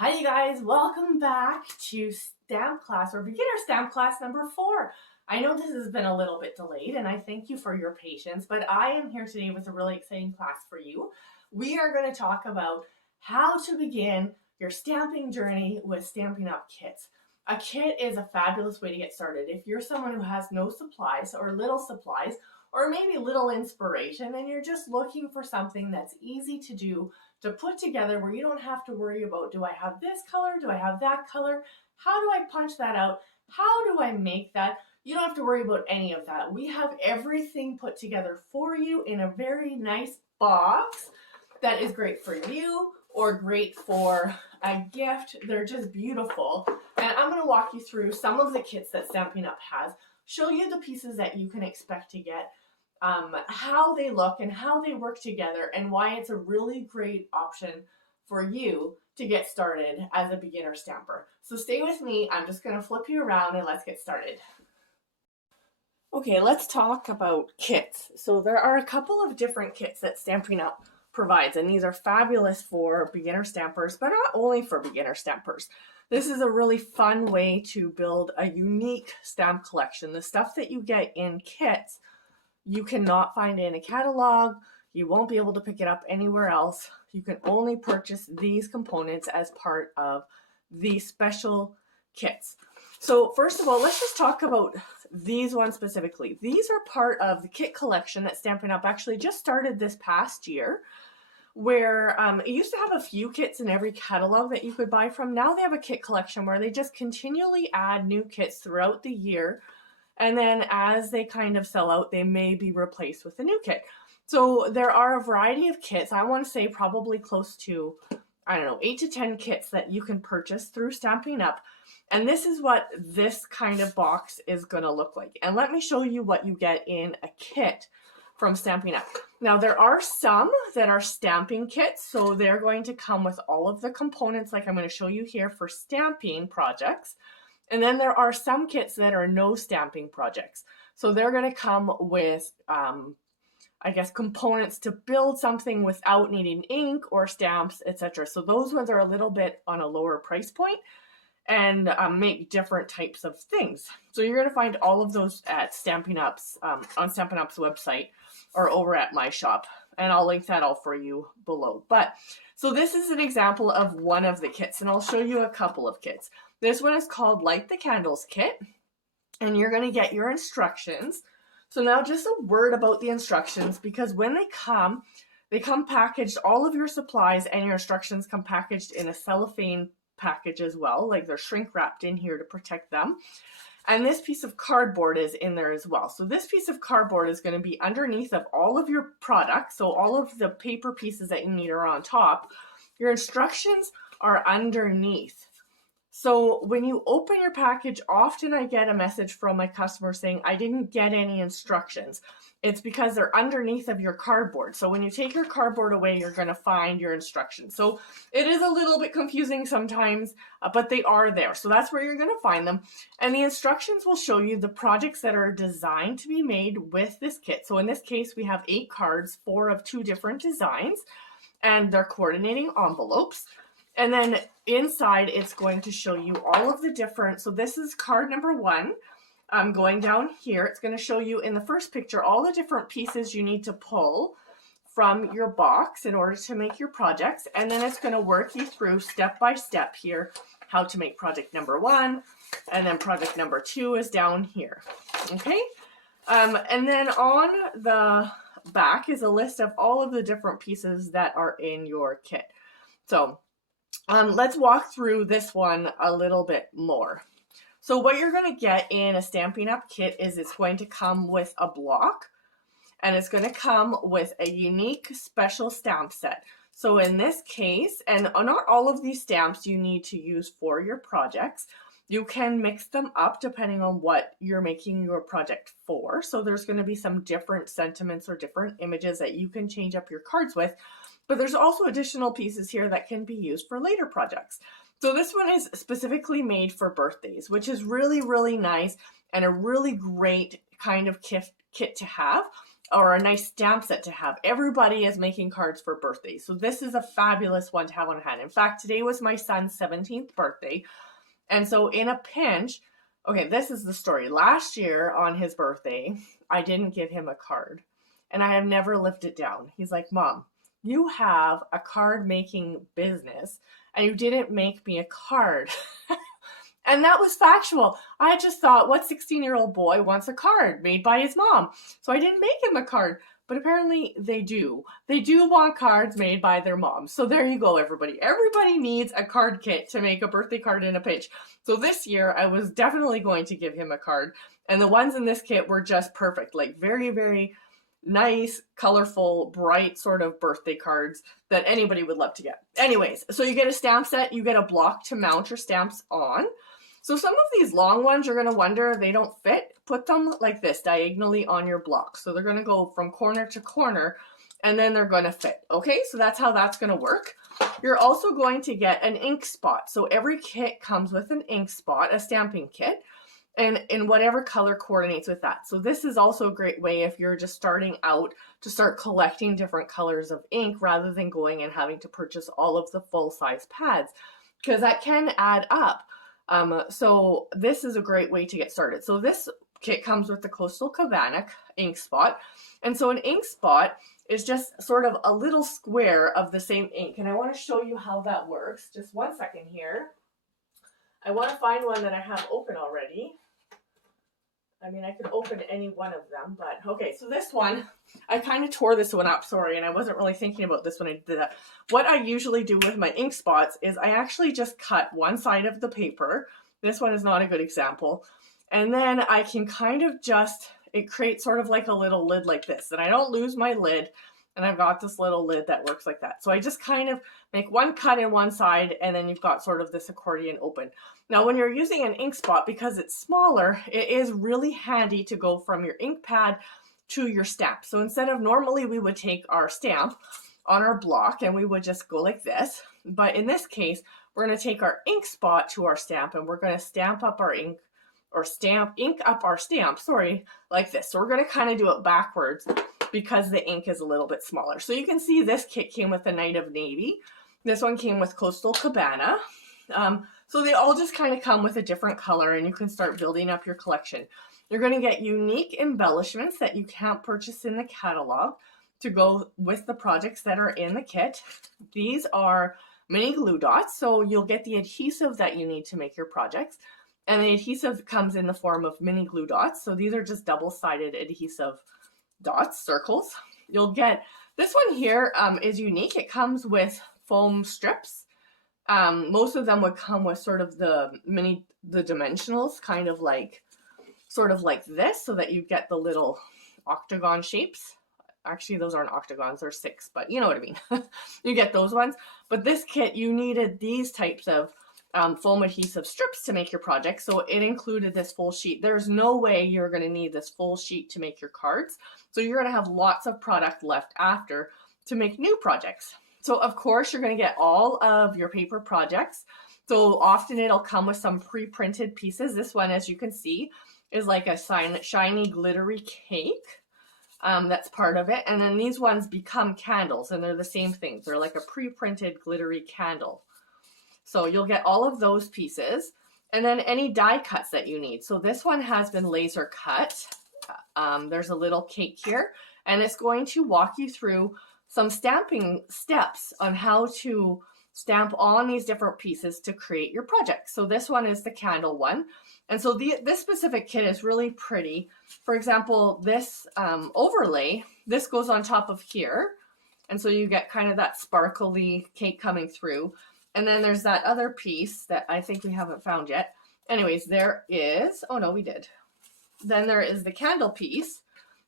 Hi you guys, welcome back to stamp class or beginner stamp class number 4. I know this has been a little bit delayed and I thank you for your patience, but I am here today with a really exciting class for you. We are going to talk about how to begin your stamping journey with Stampin' Up kits. A kit is a fabulous way to get started. If you're someone who has no supplies or little supplies or maybe little inspiration and you're just looking for something that's easy to do, to put together where you don't have to worry about, do I have this color? Do I have that color? How do I punch that out? How do I make that? You don't have to worry about any of that. We have everything put together for you in a very nice box that is great for you or great for a gift. They're just beautiful. And I'm going to walk you through some of the kits that Stampin' Up has, show you the pieces that you can expect to get, how they look and how they work together, and why it's a really great option for you to get started as a beginner stamper. So stay with me. I'm just going to flip you around and let's get started. Okay, let's talk about kits. So there are a couple of different kits that Stampin' Up provides, and these are fabulous for beginner stampers, but not only for beginner stampers. This is a really fun way to build a unique stamp collection. The stuff that you get in kits you cannot find in a catalog. You won't be able to pick it up anywhere else. You can only purchase these components as part of these special kits. So first of all, let's just talk about these ones specifically. These are part of the kit collection that Stampin' Up actually just started this past year, where it used to have a few kits in every catalog that you could buy from. Now they have a kit collection where they just continually add new kits throughout the year. And then as they kind of sell out, they may be replaced with a new kit. So there are a variety of kits. I want to say probably close to, 8 to 10 kits that you can purchase through Stampin' Up. And this is what this kind of box is going to look like. And let me show you what you get in a kit from Stampin' Up. Now there are some that are stamping kits. So they're going to come with all of the components like I'm going to show you here for stamping projects. And then there are some kits that are no stamping projects. So they're going to come with, components to build something without needing ink or stamps, etc. So those ones are a little bit on a lower price point and make different types of things. So you're going to find all of those at Stampin' Up's, on Stampin' Up's website or over at my shop. And I'll link that all for you below. So this is an example of one of the kits, and I'll show you a couple of kits. This one is called Light the Candles Kit, and you're going to get your instructions. So now just a word about the instructions, because when they come packaged, all of your supplies and your instructions come packaged in a cellophane package as well, like they're shrink wrapped in here to protect them. And this piece of cardboard is in there as well. So this piece of cardboard is going to be underneath of all of your products. So all of the paper pieces that you need are on top. Your instructions are underneath. So when you open your package, often I get a message from my customer saying, I didn't get any instructions. It's because they're underneath of your cardboard. So when you take your cardboard away, you're going to find your instructions. So it is a little bit confusing sometimes, but they are there. So that's where you're going to find them. And the instructions will show you the projects that are designed to be made with this kit. So in this case, we have 8 cards, 4 of 2 different designs, and they're coordinating envelopes. And then inside, it's going to show you all of the different, so this is card number 1. I'm going down here. It's going to show you in the first picture all the different pieces you need to pull from your box in order to make your projects. And then it's going to work you through step by step here how to make project number 1. And then project number 2 is down here. Okay. And then on the back is a list of all of the different pieces that are in your kit. So let's walk through this one a little bit more. So what you're going to get in a Stampin' Up kit is it's going to come with a block, and it's going to come with a unique special stamp set. So in this case, and not all of these stamps you need to use for your projects, you can mix them up depending on what you're making your project for. So there's going to be some different sentiments or different images that you can change up your cards with. But there's also additional pieces here that can be used for later projects. So this one is specifically made for birthdays, which is really, really nice and a really great kind of kit to have. or a nice stamp set to have. Everybody is making cards for birthdays. So this is a fabulous one to have on hand. In fact, today was my son's 17th birthday. And so in a pinch, okay, this is the story. Last year on his birthday, I didn't give him a card. And I have never lived it down. He's like, Mom, you have a card making business and you didn't make me a card. And that was factual. I just thought, what 16-year-old boy wants a card made by his mom? So I didn't make him a card. But apparently they do. They do want cards made by their moms. So there you go, everybody. Everybody needs a card kit to make a birthday card in a pinch. So this year I was definitely going to give him a card. And the ones in this kit were just perfect. Like very, very nice, colorful, bright sort of birthday cards that anybody would love to get. Anyways, so you get a stamp set. You get a block to mount your stamps on. So some of these long ones, you're going to wonder, they don't fit. Put them like this, diagonally on your block. So they're going to go from corner to corner, and then they're going to fit. Okay, so that's how that's going to work. You're also going to get an ink spot. So every kit comes with an ink spot, a stamping kit, and in whatever color coordinates with that. So this is also a great way if you're just starting out to start collecting different colors of ink rather than going and having to purchase all of the full-size pads, because that can add up. So this is a great way to get started. So this kit comes with the Coastal Cabana ink spot. And so an ink spot is just sort of a little square of the same ink. And I want to show you how that works. Just one second here. I want to find one that I have open already. I mean, I could open any one of them, but okay. So this one, I kind of tore this one up, sorry, and I wasn't really thinking about this when I did that. What I usually do with my ink spots is I actually just cut one side of the paper. This one is not a good example. And then I can kind of just, it creates sort of like a little lid like this. And I don't lose my lid. And I've got this little lid that works like that. So I just kind of make one cut in one side, and then you've got sort of this accordion open. Now, when you're using an ink spot, because it's smaller, it is really handy to go from your ink pad to your stamp. So instead of normally we would take our stamp on our block and we would just go like this. But in this case, we're going to take our ink spot to our stamp, and we're going to stamp up our ink, or ink up our stamp, sorry, like this. So we're going to kind of do it backwards because the ink is a little bit smaller. So you can see this kit came with the Night of Navy. This one came with Coastal Cabana. So they all just kind of come with a different color, and you can start building up your collection. You're going to get unique embellishments that you can't purchase in the catalog to go with the projects that are in the kit. These are mini glue dots, so you'll get the adhesive that you need to make your projects. And the adhesive comes in the form of mini glue dots. So these are just double-sided adhesive dots, circles. You'll get, this one here is unique. It comes with foam strips. Most of them would come with sort of the dimensionals, kind of like, sort of like this, so that you get the little octagon shapes. Actually, those aren't octagons, they're 6, but you know what I mean. You get those ones. But this kit, you needed these types of foam adhesive strips to make your project. So it included this full sheet. There's no way you're going to need this full sheet to make your cards. So you're going to have lots of product left after to make new projects. So of course, you're going to get all of your paper projects. So often it'll come with some pre-printed pieces. This one, as you can see, is like a shiny glittery cake. That's part of it. And then these ones become candles, and they're the same thing. They're like a pre-printed glittery candle. So you'll get all of those pieces, and then any die cuts that you need. So this one has been laser cut. There's a little cake here, and it's going to walk you through some stamping steps on how to stamp on these different pieces to create your project. So this one is the candle one. And so this specific kit is really pretty. For example, this overlay, this goes on top of here. And so you get kind of that sparkly cake coming through. And then there's that other piece that I think we haven't found yet. Anyways, there is, oh no, we did. Then there is the candle piece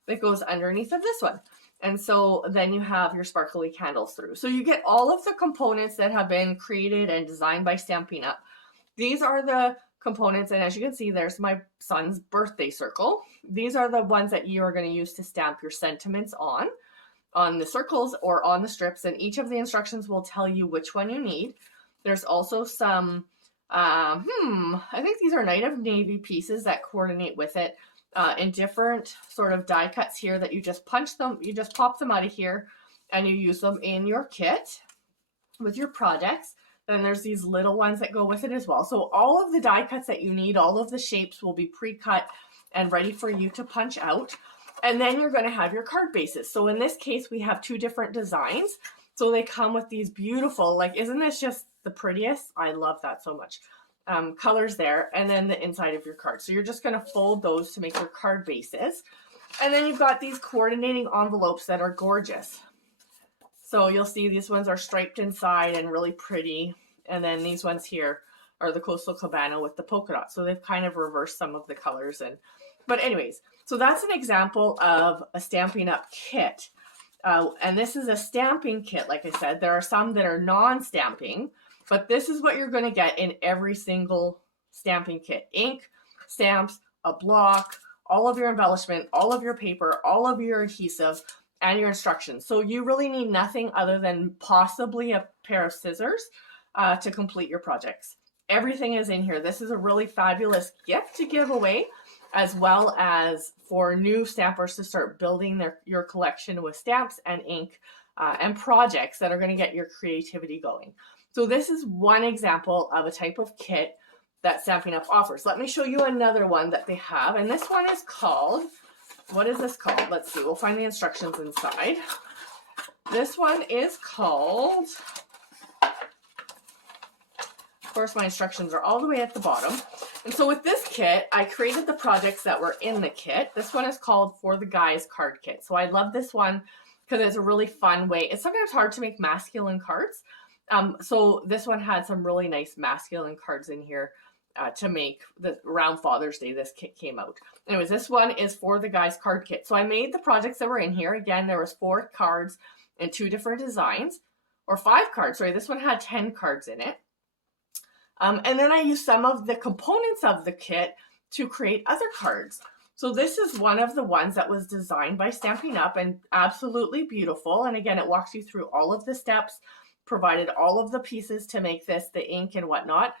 that goes underneath of this one. And so then you have your sparkly candles through. So you get all of the components that have been created and designed by Stampin' Up. These are the components, and as you can see, there's my son's birthday circle. These are the ones that you are going to use to stamp your sentiments on the circles or on the strips, and each of the instructions will tell you which one you need. There's also some, I think these are Night of Navy pieces that coordinate with it. in different sort of die cuts here that you just punch them, you just pop them out of here and you use them in your kit with your projects. Then there's these little ones that go with it as well. So all of the die cuts that you need, all of the shapes will be pre-cut and ready for you to punch out. And then you're going to have your card bases. So in this case, we have two different designs. So they come with these beautiful, like, isn't this just the prettiest? I love that so much. Colors there, and then the inside of your card. So you're just going to fold those to make your card bases. And then you've got these coordinating envelopes that are gorgeous. So you'll see these ones are striped inside and really pretty. And then these ones here are the Coastal Cabana with the polka dot. So they've kind of reversed some of the colors. But anyways, so that's an example of a Stampin' Up kit. And this is a stamping kit. Like I said, there are some that are non-stamping, but this is what you're going to get in every single stamping kit. Ink, stamps, a block, all of your embellishment, all of your paper, all of your adhesive, and your instructions. So you really need nothing other than possibly a pair of scissors to complete your projects. Everything is in here. This is a really fabulous gift to give away, as well as for new stampers to start building your collection with stamps and ink and projects that are going to get your creativity going. So this is one example of a type of kit that Stampin' Up offers. Let me show you another one that they have, and this one is called, what is this called? Let's see, we'll find the instructions inside. This one is called, of course my instructions are all the way at the bottom. And so with this kit, I created the projects that were in the kit. This one is called For the Guys card kit. So I love this one because it's a really fun way. It's sometimes hard to make masculine cards. So this one had some really nice masculine cards in here to make around Father's Day. This kit came out. Anyways, this one is For the Guys card kit. So I made the projects that were in here. Again, there was 4 cards and 2 different designs, or 5 cards. Sorry, this one had 10 cards in it. And then I used some of the components of the kit to create other cards. So this is one of the ones that was designed by Stampin' Up and absolutely beautiful. And again, it walks you through all of the steps, provided all of the pieces to make this, the ink and whatnot.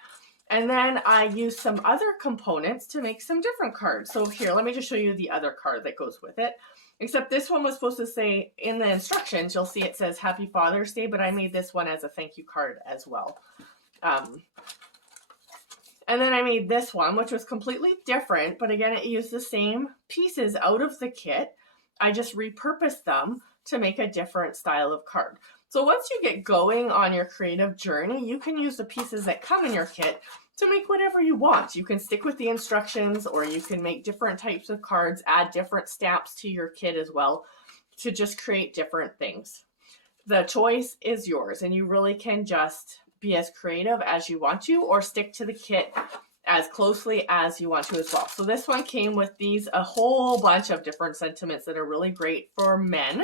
And then I used some other components to make some different cards. So here, let me just show you the other card that goes with it. Except this one was supposed to say, in the instructions, you'll see it says Happy Father's Day, but I made this one as a thank you card as well. And then I made this one, which was completely different, but again, it used the same pieces out of the kit. I just repurposed them to make a different style of card. So once you get going on your creative journey, you can use the pieces that come in your kit to make whatever you want. You can stick with the instructions, or you can make different types of cards, add different stamps to your kit as well, to just create different things. The choice is yours, and you really can just be as creative as you want to, or stick to the kit as closely as you want to as well. So this one came with a whole bunch of different sentiments that are really great for men.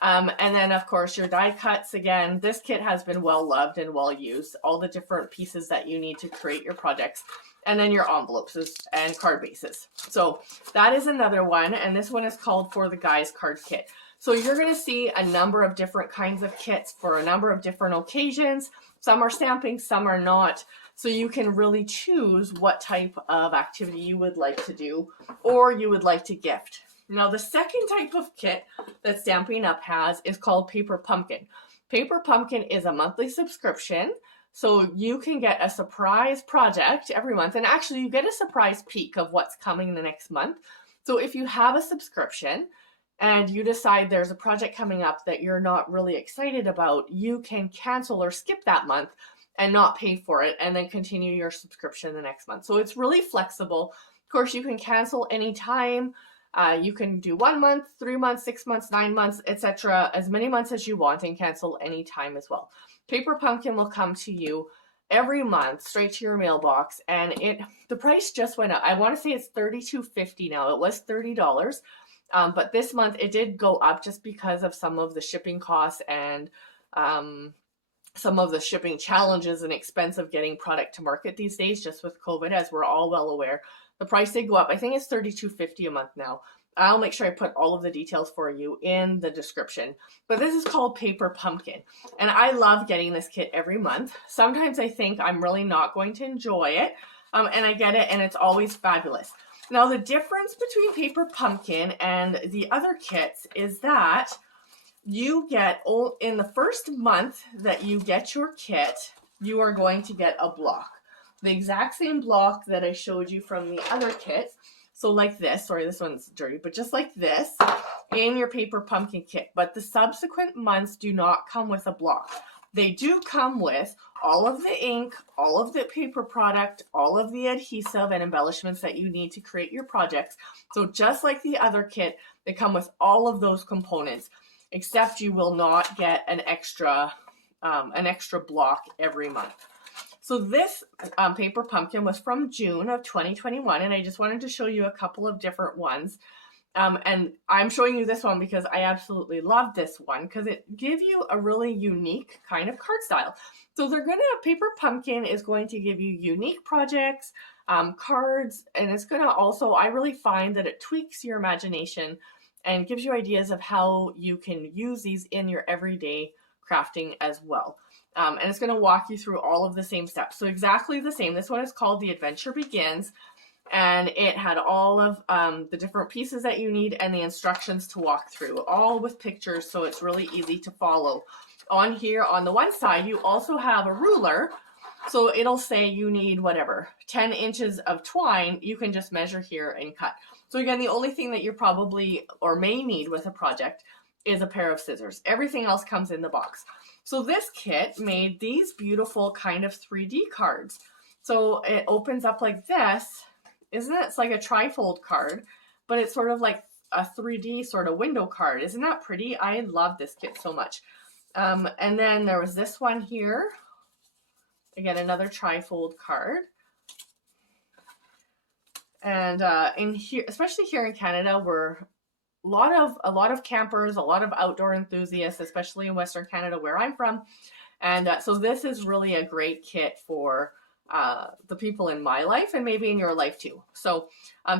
And then of course your die cuts. Again, this kit has been well loved and well used. All the different pieces that you need to create your projects, and then your envelopes and card bases. So that is another one, and this one is called For the Guys card kit. So you're going to see a number of different kinds of kits for a number of different occasions. Some are stamping, some are not. So you can really choose what type of activity you would like to do or you would like to gift. Now, the second type of kit that Stampin' Up has is called Paper Pumpkin. Paper Pumpkin is a monthly subscription. So you can get a surprise project every month. And actually, you get a surprise peek of what's coming in the next month. So if you have a subscription and you decide there's a project coming up that you're not really excited about, you can cancel or skip that month and not pay for it, and then continue your subscription the next month. So it's really flexible. Of course, you can cancel anytime. You can do 1 month, 3 months, 6 months, 9 months, etc. As many months as you want, and cancel anytime as well. Paper Pumpkin will come to you every month straight to your mailbox, and the price just went up. I want to say it's $32.50 now. It was $30. But this month it did go up just because of some of the shipping costs and some of the shipping challenges and expense of getting product to market these days, just with COVID, as we're all well aware. The price did go up. I think it's $32.50 a month now. I'll make sure I put all of the details for you in the description. But this is called Paper Pumpkin. And I love getting this kit every month. Sometimes I think I'm really not going to enjoy it. And I get it, and it's always fabulous. Now the difference between Paper Pumpkin and the other kits is that you get, in the first month that you get your kit, you are going to get a block. The exact same block that I showed you from the other kit. So like this, sorry, this one's dirty, but just like this in your Paper Pumpkin kit. But the subsequent months do not come with a block. They do come with all of the ink, all of the paper product, all of the adhesive and embellishments that you need to create your projects. So just like the other kit, they come with all of those components, except you will not get an extra block every month. So this Paper Pumpkin was from June of 2021, and I just wanted to show you a couple of different ones. And I'm showing you this one because I absolutely love this one because it gives you a really unique kind of card style. So Paper Pumpkin is going to give you unique projects, cards, and it's going to also, I really find that it tweaks your imagination and gives you ideas of how you can use these in your everyday crafting as well. And it's going to walk you through all of the same steps. So exactly the same. This one is called The Adventure Begins. And it had all of the different pieces that you need and the instructions to walk through, all with pictures, so it's really easy to follow. On here, on the one side, you also have a ruler. So it'll say you need whatever, 10 inches of twine. You can just measure here and cut. So again, the only thing that you probably or may need with a project is a pair of scissors. Everything else comes in the box. So this kit made these beautiful kind of 3D cards. So it opens up like this. Isn't it? It's like a trifold card, but it's sort of like a 3D sort of window card. Isn't that pretty? I love this kit so much. And then there was this one here. Again, another trifold card. And in here, especially here in Canada, we're a lot of campers, a lot of outdoor enthusiasts, especially in Western Canada where I'm from. And so this is really a great kit for the people in my life and maybe in your life too. So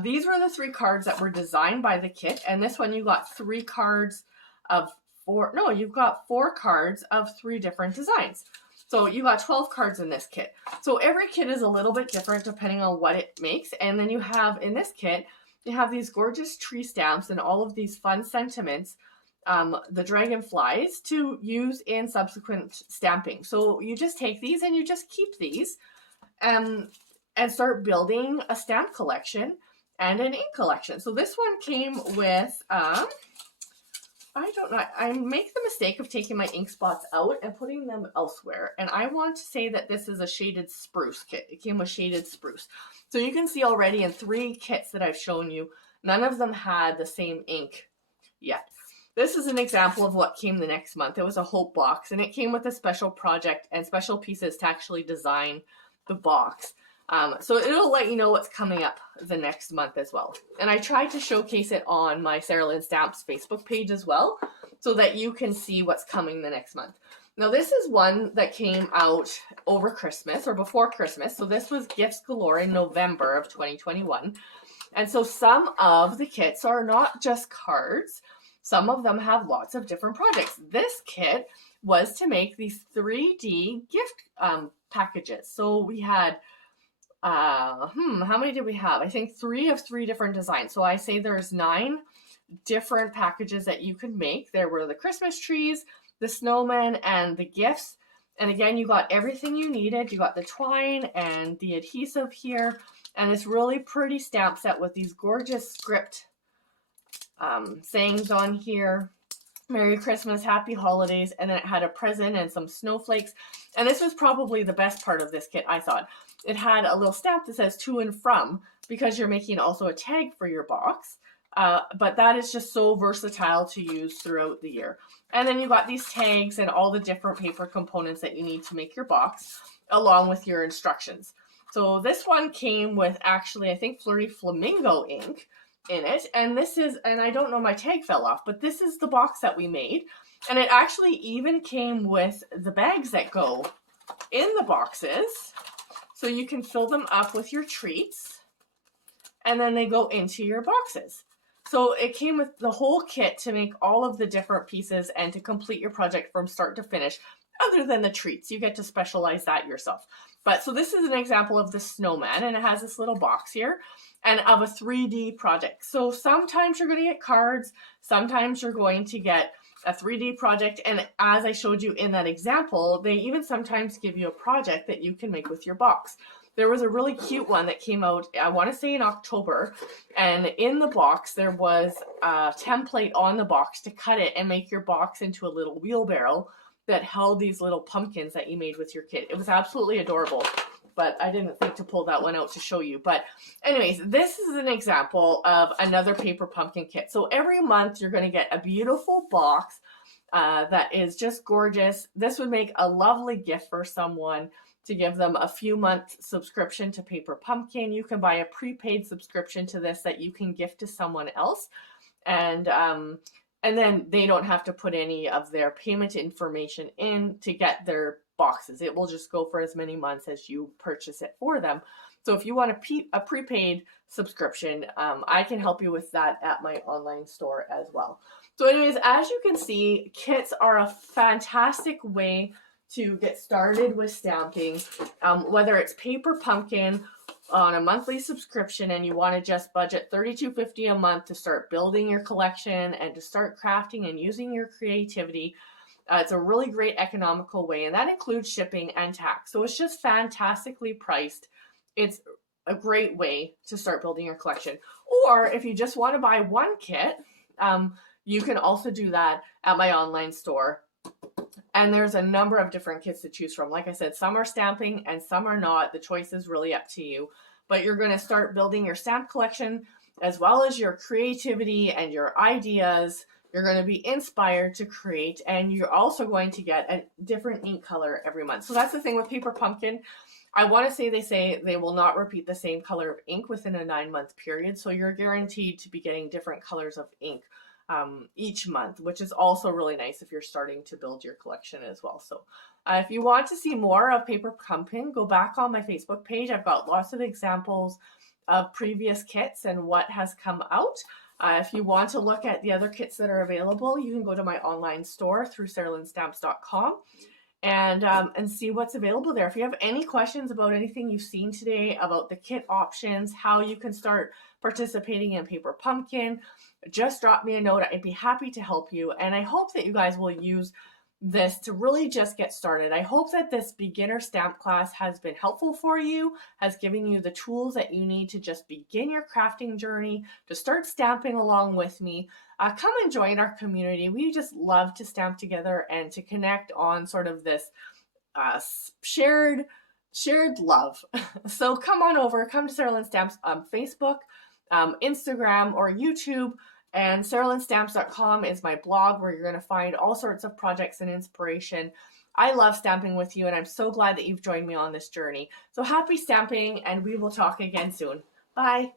these were the 3 cards that were designed by the kit. And this one you got 3 cards of 4, no, you've got 4 cards of 3 different designs. So you got 12 cards in this kit. So every kit is a little bit different depending on what it makes. And then you have in this kit, you have these gorgeous tree stamps and all of these fun sentiments, the dragonflies, to use in subsequent stamping. So you just take these and you just keep these and start building a stamp collection and an ink collection. So this one came with, I don't know, I make the mistake of taking my ink spots out and putting them elsewhere. And I want to say that this is a shaded spruce kit. It came with shaded spruce. So you can see already in 3 kits that I've shown you, none of them had the same ink yet. This is an example of what came the next month. It was a hope box, and it came with a special project and special pieces to actually design the box. So it'll let you know what's coming up the next month as well. And I tried to showcase it on my Sarah Lynn Stamps Facebook page as well, so that you can see what's coming the next month. Now this is one that came out over Christmas or before Christmas. So this was Gifts Galore in November of 2021. And so some of the kits are not just cards. Some of them have lots of different projects. This kit was to make these 3D gift packages. So we had, how many did we have? I think 3 of 3 different designs. So I say there's 9 different packages that you could make. There were the Christmas trees, the snowmen, and the gifts. And again, you got everything you needed. You got the twine and the adhesive here. And this really pretty stamp set with these gorgeous script sayings on here. Merry Christmas, Happy Holidays, and then it had a present and some snowflakes. And this was probably the best part of this kit, I thought. It had a little stamp that says to and from, because you're making also a tag for your box. But that is just so versatile to use throughout the year. And then you got these tags and all the different paper components that you need to make your box, along with your instructions. So this one came with actually, I think, Flirty Flamingo ink in it. And this is, and I don't know, my tag fell off, but this is the box that we made. And it actually even came with the bags that go in the boxes. So you can fill them up with your treats, and then they go into your boxes. So it came with the whole kit to make all of the different pieces and to complete your project from start to finish, other than the treats. You get to specialize that yourself. But so this is an example of the snowman, and it has this little box here and of a 3D project. So sometimes you're going to get cards, sometimes you're going to get a 3D project, and as I showed you in that example, they even sometimes give you a project that you can make with your box. There was a really cute one that came out, I want to say in October, and in the box there was a template on the box to cut it and make your box into a little wheelbarrow that held these little pumpkins that you made with your kit. It was absolutely adorable, but I didn't think to pull that one out to show you. But anyways, this is an example of another paper pumpkin kit. So every month you're going to get a beautiful box that is just gorgeous. This would make a lovely gift for someone, to give them a few months subscription to Paper Pumpkin. You can buy a prepaid subscription to this that you can gift to someone else. And then they don't have to put any of their payment information in to get their boxes. It will just go for as many months as you purchase it for them. So if you want a prepaid subscription, I can help you with that at my online store as well. So anyways, as you can see, kits are a fantastic way to get started with stamping, whether it's Paper Pumpkin on a monthly subscription and you want to just budget $32.50 a month to start building your collection and to start crafting and using your creativity. It's a really great economical way, and that includes shipping and tax. So it's just fantastically priced. It's a great way to start building your collection. Or if you just want to buy one kit, you can also do that at my online store. And there's a number of different kits to choose from. Like I said, some are stamping and some are not. The choice is really up to you. But you're going to start building your stamp collection as well as your creativity and your ideas. You're going to be inspired to create, and you're also going to get a different ink color every month. So that's the thing with Paper Pumpkin. I want to say they will not repeat the same color of ink within a 9-month period. So you're guaranteed to be getting different colors of ink each month, which is also really nice if you're starting to build your collection as well. So if you want to see more of Paper Pumpkin, go back on my Facebook page. I've got lots of examples of previous kits and what has come out. If you want to look at the other kits that are available, you can go to my online store through sarahlynstamps.com and see what's available there. If you have any questions about anything you've seen today, about the kit options, how you can start participating in Paper Pumpkin, just drop me a note. I'd be happy to help you. And I hope that you guys will use this to really just get started. I hope that this beginner stamp class has been helpful for you, has given you the tools that you need to just begin your crafting journey, to start stamping along with me. Come and join our community. We just love to stamp together and to connect on sort of this shared love. So come on over, come to Sarah Lynn Stamps on Facebook, Instagram, or YouTube. And sarahlynstamps.com is my blog where you're going to find all sorts of projects and inspiration. I love stamping with you, and I'm so glad that you've joined me on this journey. So happy stamping, and we will talk again soon. Bye.